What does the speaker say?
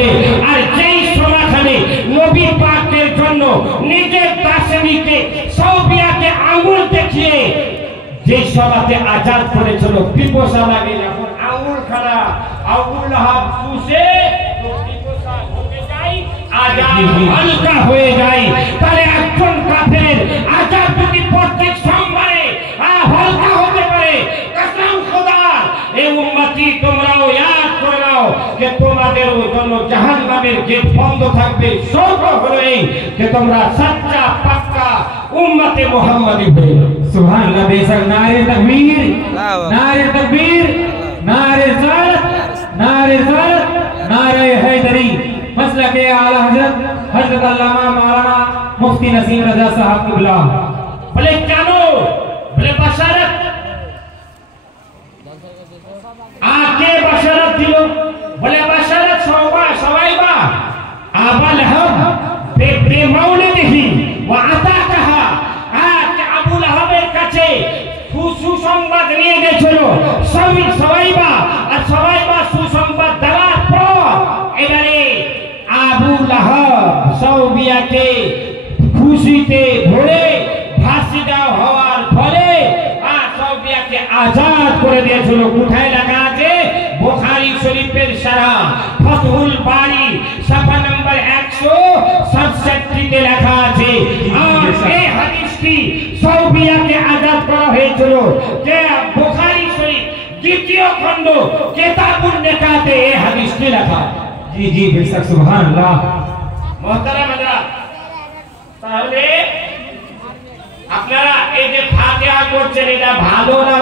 হবে। আর যেই সময়খানে নবী পাকের জন্য নিজের দাসনীকে সাউবিয়াকে আঙ্গুল দেখিয়ে যে সভাতে আজাদ করেছিল, পিপসা লাগে যখন আঙ্গুল খানা আবু লাহাব চুষে পিপসা ঢুকে যায়, আজাদ হালকা হয়ে যায়। তাহলে একজন কাফের আজাদ যদি প্রত্যেক সোমবারে হালকা হতে পারে, কসম খোদার এই উম্মতি তোমরাও ইয়াদ করে নাও যে তোমাদের জন্য জাহান্নামের গেট বন্ধ থাকবে। শর্ত হলো এই যে তোমরা সচ্চা পাক্কা উম্মতে মুহাম্মাদি হয়ে যাও। सुभान बेशक नारे तकबीर, नारे तकबीर, नारे रिसालत, नारे रिसालत, नारे हैदरी। मसलक आला हजरत हजरत अल्लामा मौलाना मुफ्ती नसीम रजा साहब किबला। বলে কেন? বলে বাশারত। আকে বাশারত দিল? বলে বাশারত সবাইবা আবা লাহাব বেমাউলিহি ওয়া আতাকাহা। আবু লাহাবের কাছে সুসংবাদ নিয়ে গেছিল সবাইবা, আর সবাইবা সুসংবাদ দেওয়ার পর এবারে আবু লাহাব সাউবিয়াকে খুশিতে ভরে ফাঁসি দেওয়া হওয়ার ফলে সাউবিয়াকে আজাদ করে দিয়েছিল। কোথায় লেখা আছে? বুখারী শরীফের শারহ ফাতহুল বারী সাফা নম্বর 167 তে লেখা আছে। আর এই হাদিসটি সাউবিয়াকে আজাদ করা হয়েছিল যে বুখারী শরীফ দ্বিতীয় খণ্ড কিতাবুন নিকাতে এই হাদিসটি লেখা। जी जी बेशक सुभान अल्लाह। মুহতারাম হযরত, তাহলে আপনারা এই যে ফাতিহা করছেন এটা ভালো না